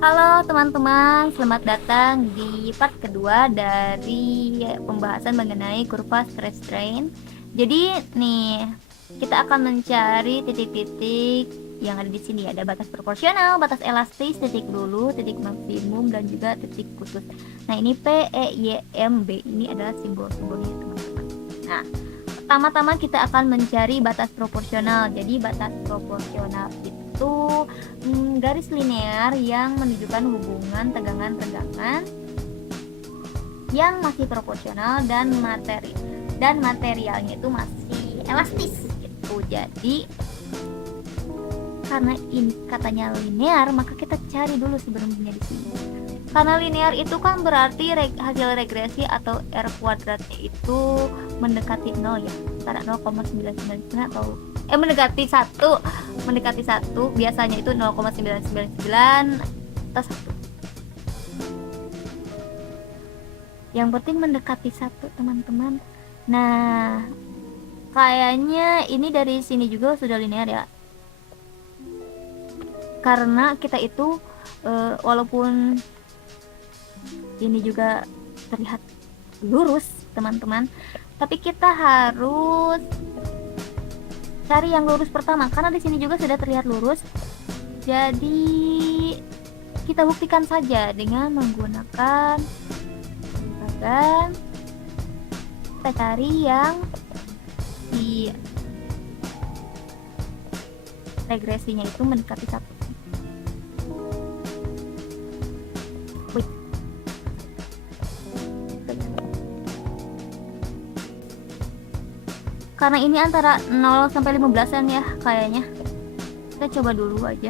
Halo teman-teman, selamat datang di part kedua dari pembahasan mengenai kurva stress strain. Jadi nih, kita akan mencari titik-titik yang ada di sini. Ada batas proporsional, batas elastis, titik lulu, titik maksimum, dan juga titik putus. Nah, ini P, E, Y, M, B. Ini adalah simbol-simbolnya teman-teman. Nah, pertama-tama kita akan mencari batas proporsional. Jadi batas proporsional itu garis linear yang menunjukkan hubungan tegangan-tegangan yang masih proporsional dan materialnya itu masih elastis gitu. Jadi karena ini katanya linear, maka kita cari dulu sebelumnya di sini. Karena linear itu kan berarti hasil regresi atau R kuadratnya itu mendekati 0 ya, antara 0,999 atau mendekati 1, biasanya itu 0,999 atau 1. Yang penting mendekati 1 teman-teman. Nah, kayaknya ini dari sini juga sudah linear ya, karena kita itu walaupun ini juga terlihat lurus teman-teman, tapi kita harus cari yang lurus pertama karena di sini juga sudah terlihat lurus. Jadi kita buktikan saja dengan menggunakan bagan. Kita cari yang di regresinya itu mendekati 1. Karena ini antara 0 sampai 15-an ya kayaknya. Kita coba dulu aja.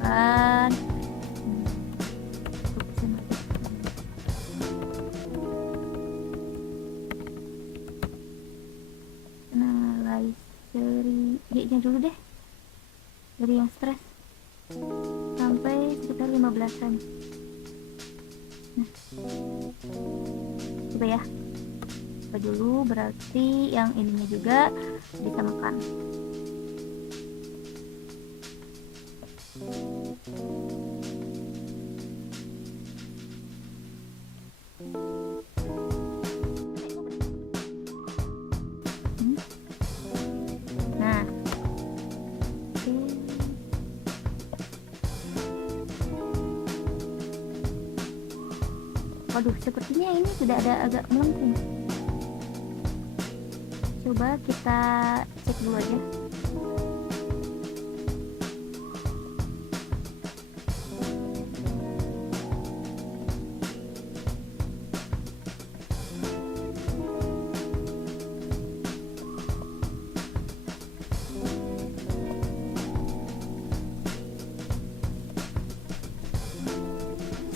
Bahkan dari Y-nya dulu deh. Dari yang stres sampai sekitar 15-an. Nah, coba ya. Dulu berarti yang ininya juga disamakan. Nah, waduh, sepertinya ini sudah ada agak melengkung. Coba kita cek dulu aja.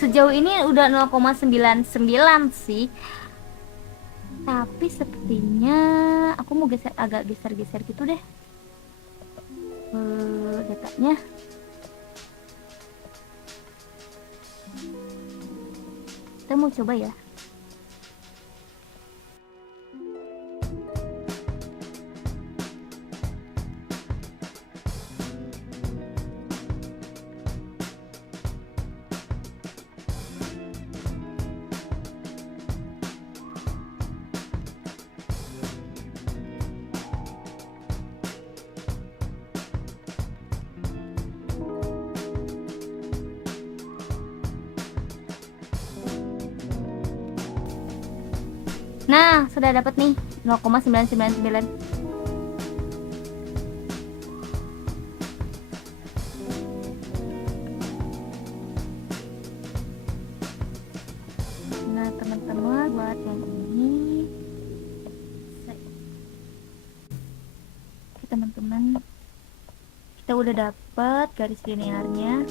Sejauh ini udah 0,99 sih. Tapi sepertinya aku mau agak geser-geser gitu deh datanya. Kita mau coba ya. Nah, sudah dapat nih 0,999. Nah, teman-teman, buat yang ini teman-teman, kita udah dapat garis linearnya.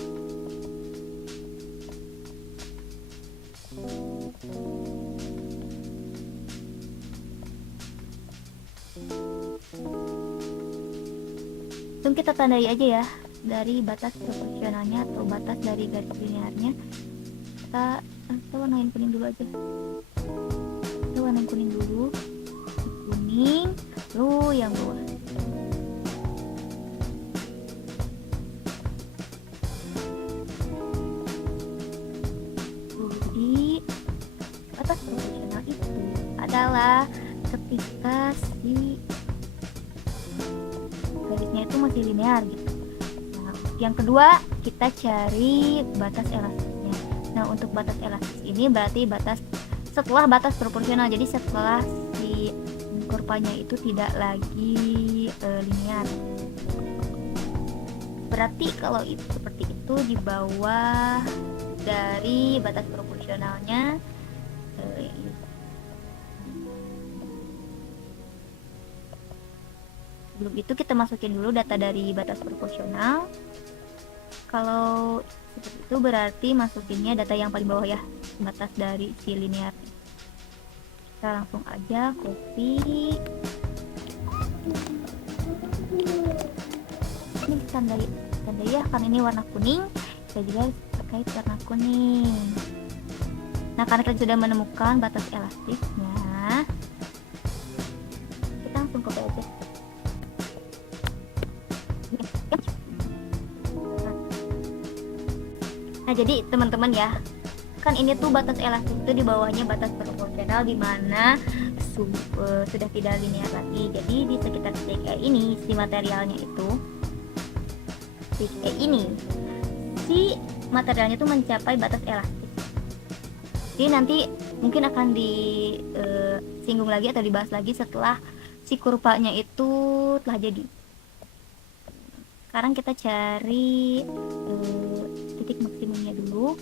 Langsung kita tandai aja ya dari batas proporsionalnya atau batas dari garis linearnya. Kita warnain kuning dulu aja. Kita warnain kuning dulu. Kuning, lalu yang bawah. salah ketika si garisnya itu masih linear gitu. Nah, yang kedua kita cari batas elastisnya. Nah, untuk batas elastis ini berarti batas setelah batas proporsional, jadi setelah si kurvanya itu tidak lagi linear. Berarti kalau itu seperti itu di bawah dari batas proporsionalnya. Sebelum itu kita masukin dulu data dari batas proporsional. Kalau seperti itu berarti masukinnya data yang paling bawah ya, batas dari si linear. Kita langsung aja copy. Ini tandai ya, kan ini warna kuning, kita juga terkait warna kuning. Nah, karena kita sudah menemukan batas elastisnya, kita langsung copy aja. Nah, jadi teman-teman ya, kan ini tuh batas elastis itu di bawahnya batas proporsional, di mana sudah tidak linear lagi. Jadi di sekitar titik E ini, si materialnya itu, titik E ini, si materialnya itu mencapai batas elastis. Jadi nanti mungkin akan disinggung lagi atau dibahas lagi setelah si kurvanya itu telah jadi. Sekarang kita cari titik maksimumnya dulu.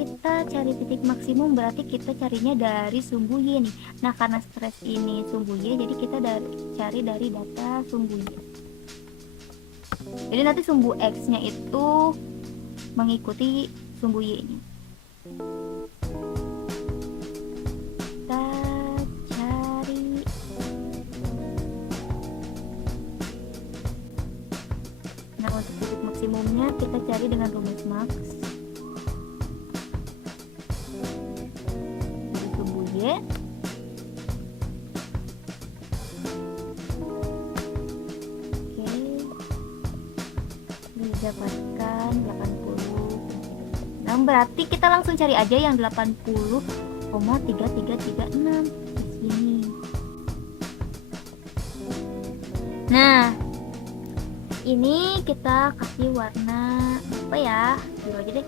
Kita cari titik maksimum berarti kita carinya dari sumbu Y nih. Nah, karena stres ini sumbu Y, jadi kita cari dari data sumbu Y. Jadi nanti sumbu X nya itu mengikuti sumbu Y nya. Kita cari. Nah, untuk titik maksimumnya kita cari dengan rumus max. Dari sumbu Y. Oke. Didapatkan 80. Nah, berarti kita langsung cari aja yang 80,3336 di sini. Nah, ini kita kasih warna apa ya? Biru aja deh.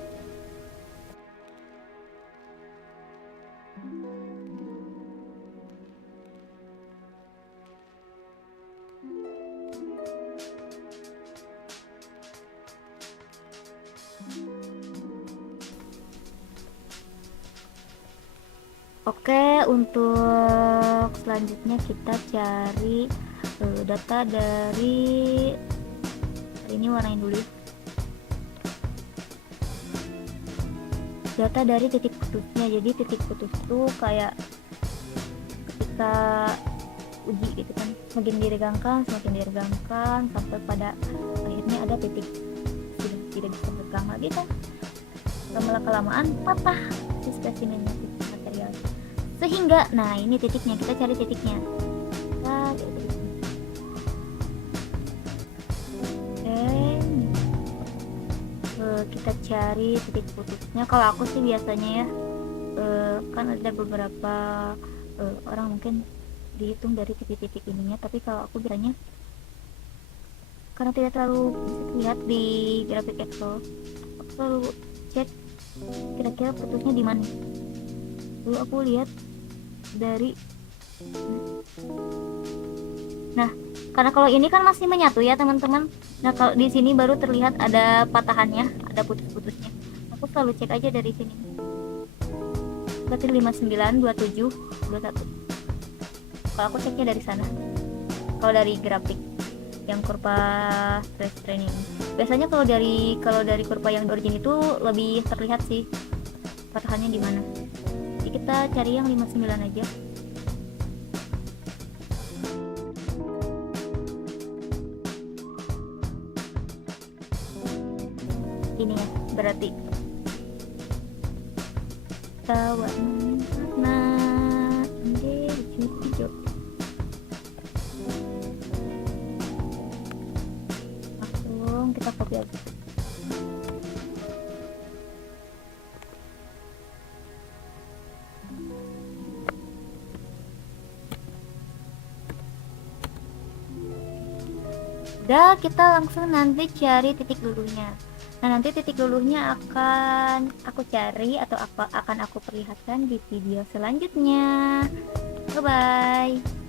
Oke, untuk selanjutnya kita cari data dari ini, warnain dulu. Data dari titik putusnya. Jadi titik putus itu kayak ketika uji gitu kan, semakin diregangkan sampai pada akhirnya ada titik sudah tidak bisa bergerak lagi kan, lama-kelamaan patah si spesimennya, titik material. Sehingga, nah ini titiknya, kita cari titiknya. Kita cari titik putusnya. Kalau aku sih biasanya ya, kan ada beberapa orang mungkin dihitung dari titik-titik ininya, tapi kalau aku biasanya karena tidak terlalu bisa terlihat di grafik Excel, aku selalu cek kira-kira putusnya di mana. Dulu aku lihat dari, nah karena kalau ini kan masih menyatu ya teman-teman. Nah kalau di sini baru terlihat ada patahannya, ada putus-putusnya. Aku selalu cek aja dari sini. Berarti 59, 27, 21. Kalau aku ceknya dari sana. Kalau dari grafik yang kurva stress strain ini. Biasanya kalau dari kurva yang origin itu lebih terlihat sih patahannya di mana. Jadi kita cari yang 59 aja. Ini ya, berarti kita warna hijau. Langsung kita copy aja. udah, kita langsung nanti cari titik luluhnya. Nah, nanti titik luluhnya akan aku cari atau akan aku perlihatkan di video selanjutnya. Bye bye.